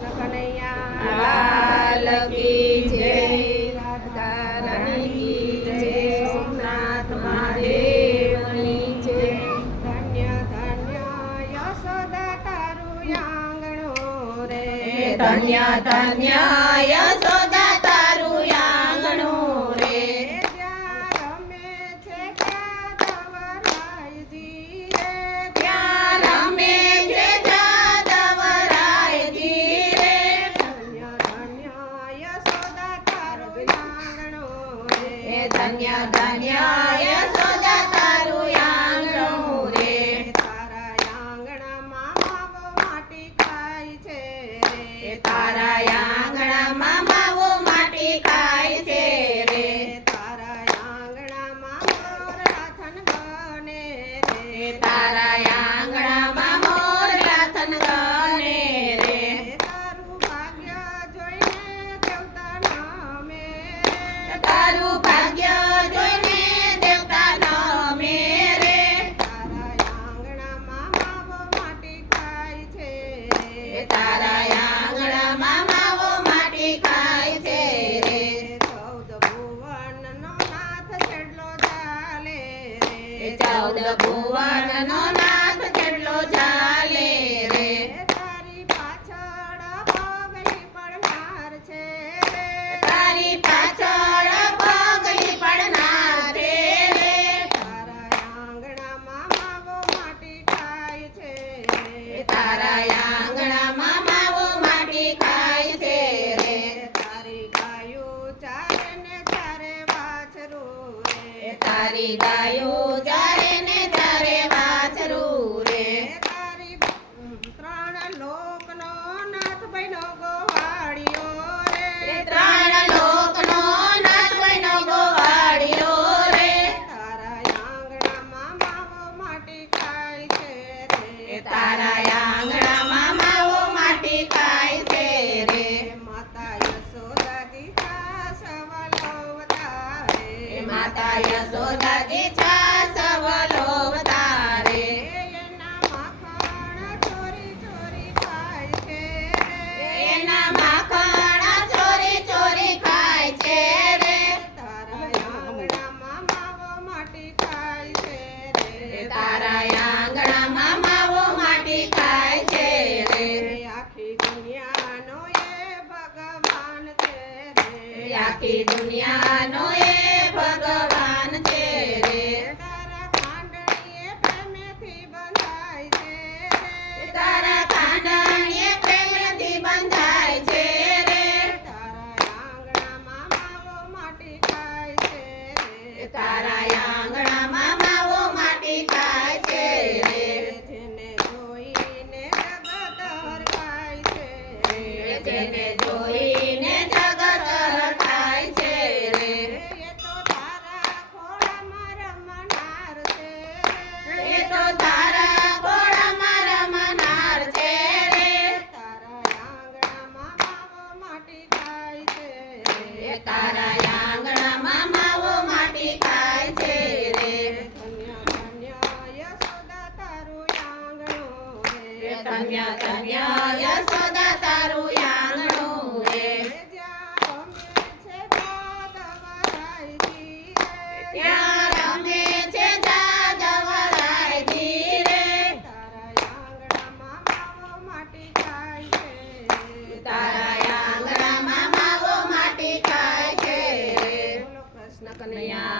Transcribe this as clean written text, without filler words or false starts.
કૃષ્ણ કનૈયા લાલ કી જય, રાધા રાણી કી જય, સોમનાથ મહાદેવની જય. ધન્ય ધન્ય યશોદા તારું આંગણું રે ધન્ય ધન્ય યશોદા તારું આંગણું રે. ત્યાં રમે છે જાદવરાયજી રે ત્યાં રમે છે જાદવરાયજી રે. ધન્ય ધન્ય યશોદા તારું આંગણું રે ધન્ય ધન્ય યશોદા તારું આંગણું રે. તારા આંગણામાં માવો માટી ખાય છે રે તારા આંગણામાં માવો માટી ખાય છે રે. તારા આંગણામાં મોર રાથન ગણે રે તારા આંગણામાં મોર રાથન ગણે રે. તારું ભાગ્ય જોઈને દેવતા નામે તારું ભાગ્ય જોઈને દેવતા નમે રે. તારા આંગણામાં માવો માટી ખાય છે રે તારા આંગણામાં માવો માટી ખાય છે રે. 14 ભુવનનો નાથ છેડલો ચાલે રે 14 ભુવનનો નાથ કેટલો ચાલે રે. તારી પાછળ પગલી પડનાર છે રે તારી પાછળ પગલી પડનાર છે રે. તારા આંગણામાં માવો માટી ખાય છે રે તારા આંગણામાં માવો માટી ખાય છે રે. તારી ગાયો ચારે ને ચારે વાછરું રે તારી ગાયો ચારે ને ચારે વાછરું રે. તારી 3 લોકનો નાથ બન્યો ગોવાળિયો રે 3 લોકનો નાથ બન્યો ગોવાળિયો રે. તારા આંગણામાં માવો માટી ખાય છે રે તારા આંગણામાં માવો માટી ખાય છે રે. માતા યશોદાજી છાસવલો રે માતા યશોદાજી છાસવલો તારે. એના માખણ ચોરી ચોરી ખાય છે રે એના માખણ ચોરી ચોરી ખાય છે રે. તારા આંગણામાં માવો માટી ખાય છે રે તારા આંગણામાં માવો માટી ખાય છે રે. આખી દુનિયાનો એ ભગવાન છે રે આખી દુનિયાનો એ ભગવાન છે રે. તારા ખાંડણીએ પ્રેમેથી બંધાય છે રે તારા કાંડણીએ પ્રેમથી બંધાય છે રે. તારા આંગણામાં માવો માટી ખાય છે રે તારા આંગણામાં માવો માટી ખાય છે રે. જેને જોઈને જગત હરખાય છે રે જેને જોઈને જગત હરખાય છે રે. એ તો તારા ખોળામાં રમનાર છે એ તો તારા ખોળામાં રમનાર છે રે. તારા આંગણામાં માવો માટી ખાય છે એ તારા આંગણામાં માવો માટી ખાય છે રે. ધન્ય ધન્ય યશોદા તારું આંગણું રે ધન્ય ધન્ય યશોદા તારું આંગણું રે. જ્યાં રમે છે જાદવરાયજી રે ત્યાં રમે છે જાદવરાયજી રે. તારા આંગણામાં માવો માટી ખાય છે તારા આંગણામાં માવો માટી ખાય છે રે. બોલો કૃષ્ણ કનૈયા